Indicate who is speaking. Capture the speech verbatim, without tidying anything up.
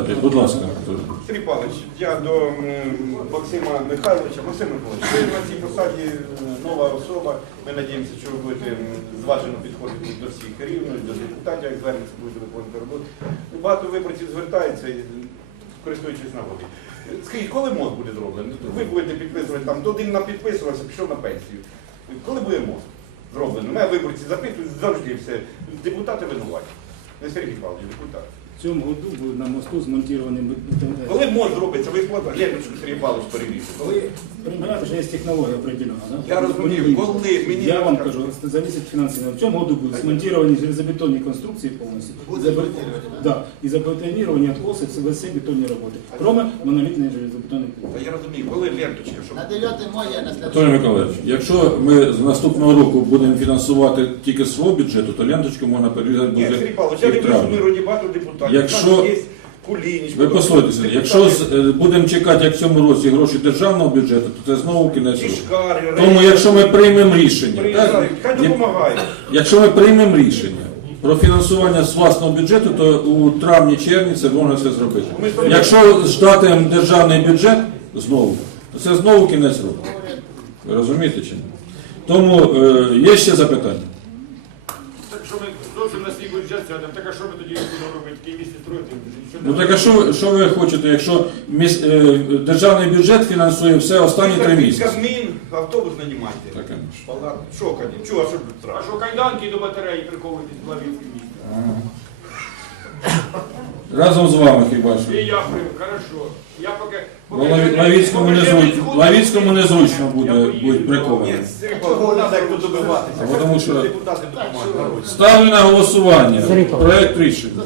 Speaker 1: депутатів. Будь ласка.
Speaker 2: Сергій Павлович, я до м, Максима Михайловича. Максим Михайлович, ви на цій посаді м, нова особа. Ми надіємося, що ви будете м, зважено підходити до всіх рівно, до депутатів, як звернеться, будете виконувати роботу. Багато виборців звертаються, і, користуючись нагодою. Скажіть, коли МОЗ буде зроблений? Ви будете підписувати, там, один напідписувався, пішов на пенсію. Коли буде МОЗ зроблений? Мене виборці запитують завжди все. Депутати винуваті. Не Сергій Павлович, депутат.
Speaker 3: В цьому году буде на мосту змонтований бетон.
Speaker 2: Коли МОЗ зробиться, ви складаєте? Леночку Сергій Павлович перевірте. Коли?
Speaker 3: Понимаете, що є технологія определена, да?
Speaker 2: Я розумію, коли мені...
Speaker 3: Я вам кажу, зависит финансово. В цьому году будут смонтированы железобетонные конструкции полностью. Забе- Да, и забетонирование откосы, все бетонные работы. Кроме монолитной железобетонной плиты.
Speaker 2: Та я розумію, коли ленточка, щоб...
Speaker 4: На дев'яте мая на
Speaker 1: Анатолій Миколаївич, якщо ми з наступного року будемо фінансувати тільки свого бюджету, то ленточку можна перерізати
Speaker 2: Ні,
Speaker 1: буде
Speaker 2: Сергій Павлович,
Speaker 1: і
Speaker 2: я
Speaker 1: в
Speaker 2: дивлюсь,
Speaker 1: травні.
Speaker 2: ми вроді багато депутатів.
Speaker 1: Якщо-
Speaker 2: У нас є Кулініч.
Speaker 1: Ви послухайте, якщо з- е, будемо чекати, як в цьому році, гроші державного бюджету, то це знову кінець року.
Speaker 2: Кішкари,
Speaker 1: Тому якщо ми приймемо рішення,
Speaker 2: приїжджають, хай
Speaker 1: так, і-
Speaker 2: допомагає.
Speaker 1: якщо ми приймемо рішення про фінансування з власного бюджету, то у травні-червні це можна все зробити. Якщо ждати державний бюджет знову, то це знову кінець року. Ви розумієте чи ні? Тому е, є ще запитання?
Speaker 5: Так що ми зовсім на свій бюджет сядемо, так а що ми тоді будемо робити? Такий місяць строїти? Нічого не
Speaker 1: Ну так а що, ви- що ви хочете, якщо міс, е, державний бюджет фінансує все останні три місяці?
Speaker 2: Казмін, автобус нанімайте.
Speaker 1: Так, конечно.
Speaker 2: Палат. Що, Кадім? Чого, а що тут
Speaker 5: А
Speaker 2: страшно?
Speaker 5: що кайданки до батареї приковуєтесь в Лавівській місті?
Speaker 1: Разом з вами хіба
Speaker 5: І
Speaker 1: що.
Speaker 5: я прив, хорошо. Я поки...
Speaker 1: Бо Лаві- Лавіцькому незручно, Лавіцькому незручно буде, будуть
Speaker 2: Ні,
Speaker 1: приковані.
Speaker 2: Сергій Павлович, треба як тут добиватися.
Speaker 1: А тому що-
Speaker 2: Депутати допомагають.
Speaker 1: Ставлю на голосування проект рішення.